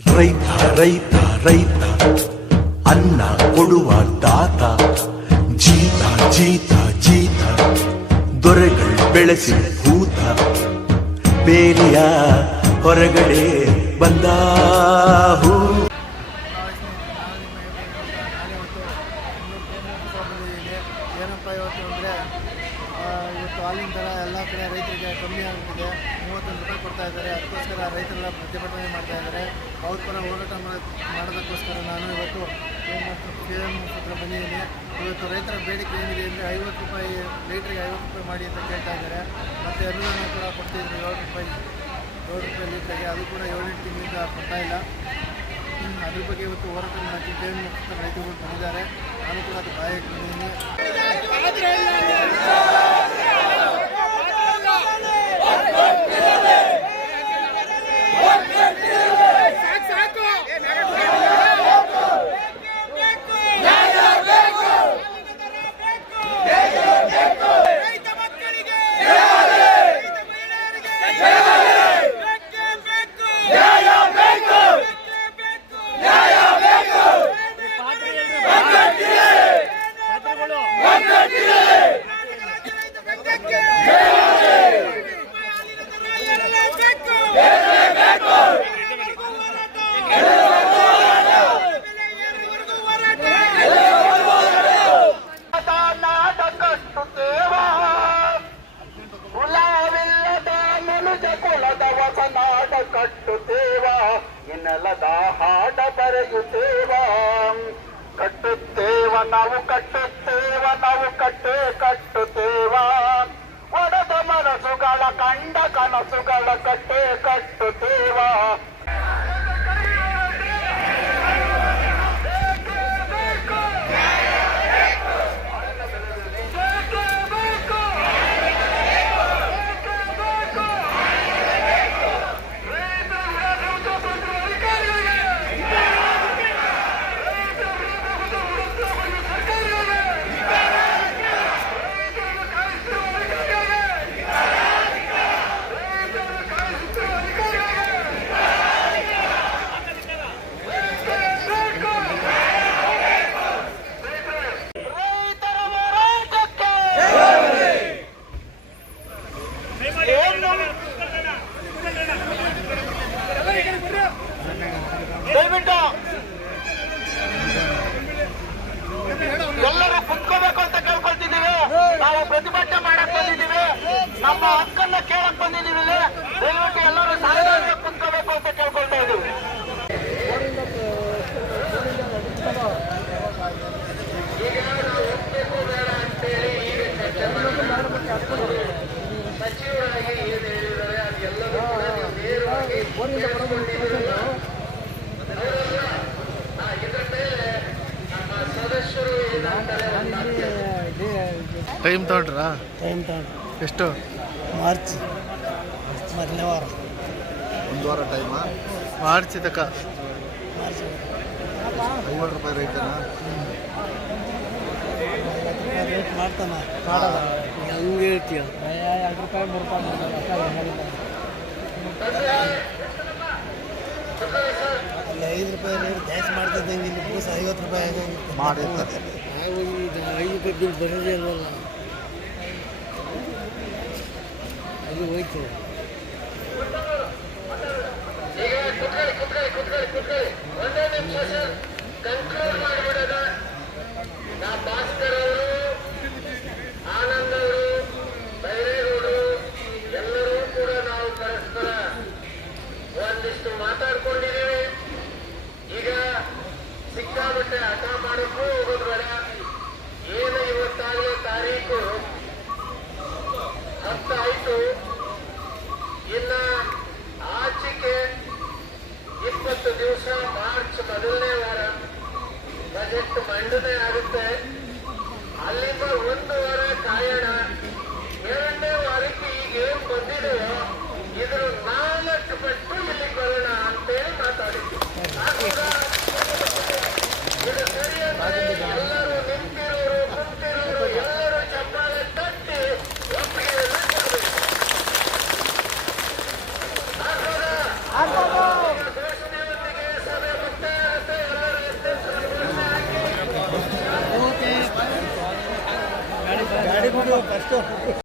ರೈತ ರೈತ ರೈತ ಅನ್ನ ಕೊಡುವ ದಾತ ಜೀತ ಜೀತ ಜೀತ ದೊರೆಗಳು ಬೆಳೆಸಿ ಭೂತ ಬೇಲಿಯ ಹೊರಗಡೆ ಬಂದ ಹೂ. ಏನಪ್ಪ ಇವತ್ತು ಅಂದರೆ ಇವತ್ತು ಹಾಲಿನ ದರ ಎಲ್ಲ ಕಡೆ ರೈತರಿಗೆ ಕಮ್ಮಿ ಆಗುತ್ತಿದೆ. 31 ರೂಪಾಯಿ ಕೊಡ್ತಾ ಇದ್ದಾರೆ. ಅದಕ್ಕೋಸ್ಕರ ರೈತರೆಲ್ಲ ಪ್ರತಿಭಟನೆ ಮಾಡ್ತಾ ಇದ್ದಾರೆ. ಅವ್ರ ಪರ ಹೋರಾಟ ಮಾಡೋದಕ್ಕೋಸ್ಕರ ನಾನು ಇವತ್ತು KM ಹತ್ರ ಬಂದಿದ್ದೀನಿ. ಇವತ್ತು ರೈತರ ಬೇಡಿಕೆ ಏನಿದೆ ಅಂದರೆ 50 ರೂಪಾಯಿ ಲೀಟ್ರಿಗೆ 50 ರೂಪಾಯಿ ಮಾಡಿ ಅಂತ ಕೇಳ್ತಾ ಇದ್ದಾರೆ. ಮತ್ತು ಅನುದಾನ ಕೂಡ ಕೊಡ್ತಿದ್ರು 7 ರೂಪಾಯಿ ಲೀಟ್ರಿಗೆ, ಅದು ಕೂಡ 7-8 ತಿಂಗಳಿಂದ ಕೊಡ್ತಾ ಇಲ್ಲ. ಅದ್ರ ಬಗ್ಗೆ ಇವತ್ತು ಹೋರಾಟ ಮಾಡಿ KM ಹತ್ರ ರೈತರು ಬಂದಿದ್ದಾರೆ. ನಾನು ಕೂಡ ಅದು ಬಾಯಿ ಬಂದಿದ್ದೀನಿ. ಕಟ್ಟುತ್ತೇವ ಇನ್ನೆಲ್ಲದ ಹಾಡ ಬರೆಯುತ್ತೇವ ಕಟ್ಟುತ್ತೇವ ನಾವು ಕಟ್ಟುತ್ತೇವ ನಾವು ಕಟ್ಟುತ್ತೇವ ಒಡೆದ ಮನಸ್ಸುಗಳ ಕಂಡ ಕನಸುಗಳ ಕಟ್ಟುತ್ತೇವ. ಎಲ್ಲರೂ ಕುತ್ಕೋಬೇಕು ಅಂತ ಕೇಳ್ಕೊಳ್ತಿದ್ದೀವಿ. ನಾವು ಪ್ರತಿಭಟನೆ ಮಾಡಕ್ ಬಂದಿದ್ದೀವಿ. ನಮ್ಮ ಹಕ್ಕನ್ನ ಕೇಳಕ್ ಬಂದಿದ್ದೀವಿ. ದಯವಿಟ್ಟು ಎಲ್ಲರೂ ಸಾಯವಾಗಿ ಕುತ್ಕೋಬೇಕು ಅಂತ ಕೇಳ್ಕೊಳ್ತಾ ಇದ್ದೀವಿ. ಸಚಿವರಾಗಿ ಏನು ಹೇಳಿದ್ದಾರೆ ಅದೆಲ್ಲರೂ ನೇರವಾಗಿ ಟೈಮ್ ತಗೊಂಡ್ರಾ? ಟೈಮ್ ತಗೊಂಡ್ರು. ಎಷ್ಟು? ಮಾರ್ಚ್ ಮೊದಲನೇ ವಾರ. ಒಂದು ವಾರ ಟೈಮಾ? ಮಾರ್ಚ್ ತನಕ. 50 ರೂಪಾಯಿ ರೇಟನಾ? ರೇಟ್ ಮಾಡ್ತಾನ ಹಂಗೆ ಹೇಳ್ತೀಯ. 2 ರೂಪಾಯಿ 3 ರೂಪಾಯಿ ಅಲ್ಲಿ 5 ರೂಪಾಯಿ ರೇಟ್ ಜಾಸ್ತಿ ಮಾಡ್ತಿದ್ದಂಗೆ ಇಲ್ಲಿ ಬೂಸ 50 ರೂಪಾಯಿ ಆಗೋಗುತ್ತೆ. ಮಾಡಿರ್ತಾರೆ. 5 ರೂಪಾಯಿ ಬಿಲ್ ಬರೋದೇ ಇಲ್ವಲ್ಲ, ಅದು ಹೋಯ್ತು. ಒಂದೇ ನಿಮಿಷ ಸರ್, ಕಂಟ್ರೋಲ್ ಮಾಡಿಬಿಡೋದ. ನಾ ಭಾಸ್ಕರ್ ಅವರು, ಆನಂದ್ ಅವರು, ಬೈರೇಗೌಡರು ಎಲ್ಲರೂ ಕೂಡ ನಾವು ಪರಸ್ಪರ ಒಂದಿಷ್ಟು ಮಾತಾಡ್ಕೊಂಡಿದ್ದೀವಿ. ಈಗ ಸಿಕ್ಕಾಬಿಟ್ಟೆ ಹಠ ಮಾಡೋಕ್ಕೂ ಹೋಗೋದು ಬೇಡ. ಏನು ಇವತ್ತಾಗಲೇ ತಾರೀಕು 10 ಆಯಿತು. ಇನ್ನ ಆಚೆಗೆ 20 ದಿವಸ ಮಾರ್ಚ್ ಮೊದಲನೇ ವಾರ ಬಜೆಟ್ ಮಂಡನೆ ಆಗುತ್ತೆ. ಅಲ್ಲಿಂದ 1 ವಾರ ಕಾಯೋಣ. 2ನೇ ವಾರಕ್ಕೆ ಈಗ ಏನ್ ಬಂದಿದೆಯೋ ಇದ್ರ 4 ಪಟ್ಟು ಇಲ್ಲಿಗೆ ಬರೋಣ ಅಂತೇಳಿ ಮಾತಾಡಿದ್ವಿ. ಇದು ಸರಿಯಂದ್ರೆ ಎಲ್ಲರೂ ನಿಂತಿರೋರು ಕುಂತಿರೋರು ಎಲ್ಲರೂ ಚಪ್ಪಾಳೆ ತಟ್ಟಿ ಒಪ್ಪಿಗೆಯನ್ನು ಕೊಡಬೇಕು. ದೇಶದೊಂದಿಗೆ ಫಸ್ಟು